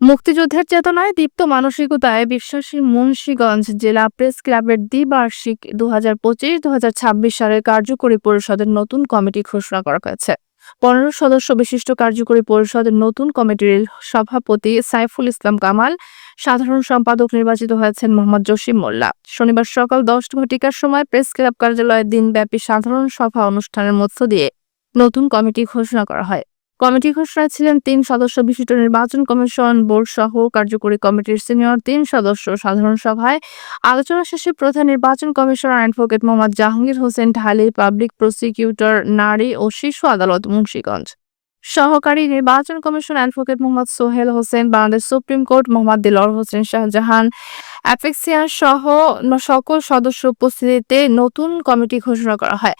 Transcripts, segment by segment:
মুক্তিযুদ্ধের চেতনায় দীপ্ত মানসিকতায় বিশ্বাসী মুন্সিগঞ্জ জেলা প্রেস ক্লাবের দ্বিবার্ষিক ২০২৫-২০২৬ সালের কার্যকরী পরিষদের নতুন কমিটি ঘোষণা করা হয়েছে। ১৫ সদস্য বিশিষ্ট কার্যকরী পরিষদের নতুন কমিটির সভাপতি সাইফুল ইসলাম কামাল, সাধারণ সম্পাদক নির্বাচিত হয়েছেন মোহাম্মদ জসিম মোল্লা। শনিবার সকাল ১০ ঘটিকার সময় প্রেস ক্লাব কার্যালয়ে দিনব্যাপী সাধারণ সভা অনুষ্ঠানের মধ্য দিয়ে নতুন কমিটি ঘোষণা করা হয়। কমিটি ঘোষণায় ছিলেন ৩ সদস্য বিশিষ্ট নির্বাচন কমিশন বোর্ড সহ কার্যকরী কমিটির সিনিয়র ৩ সদস্য। সাধারণ সভায় আলোচনা শেষে প্রধান নির্বাচন commissioner advocate Mohammad Jahangir Hossain Dhali, public prosecutor নারী ও শিশু আদালত মুন্সিগঞ্জ, সহকারী নির্বাচন commission advocate Mohammad Sohel Hossain, Bangladesh supreme court Mohammad Dilwar Hossain Shahjahan, অ্যাপেক্সিয়ার সহ সকল সদস্য উপস্থিতিতে নতুন কমিটি ঘোষণা করা হয়।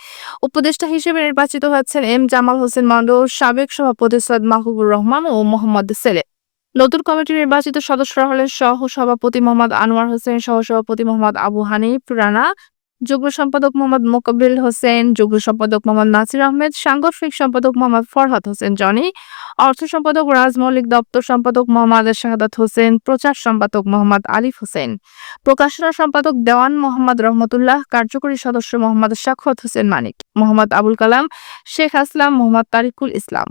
উপদেষ্টা হিসেবে নির্বাচিত হয়েছেন এম জামাল হোসেন মণ্ডল, সাবেক সভাপতি সৈয়দ মাহবুবুর রহমান ও মোহাম্মদ সেলিম। নতুন কমিটির নির্বাচিত সদস্যরা হলেন সহ সভাপতি মোহাম্মদ আনোয়ার হোসেন, সহসভাপতি মোহাম্মদ আবু হানিফ রানা, যুগ্ম সম্পাদক মোহাম্মদ মোকাব্বিল হোসেন, যুগ্ম সম্পাদক মোহাম্মদ নাসির আহমেদ, সাংগঠনিক সম্পাদক মোহাম্মদ ফরহাদ হোসেন জনি, অর্থ সম্পাদক রাজ মল্লিক, দপ্তর সম্পাদক মোহাম্মদ শাহাদাত হোসেন, প্রচার সম্পাদক মোহাম্মদ আলিফ হোসেন, প্রকাশনা সম্পাদক দেওয়ান মোহাম্মদ রহমতুল্লাহ, কার্যকরী সদস্য মোহাম্মদ সাখাওয়াত হোসেন মানিক, মোহাম্মদ আবুল কালাম, শেখ আসলাম, মোহাম্মদ তারিকুল ইসলাম।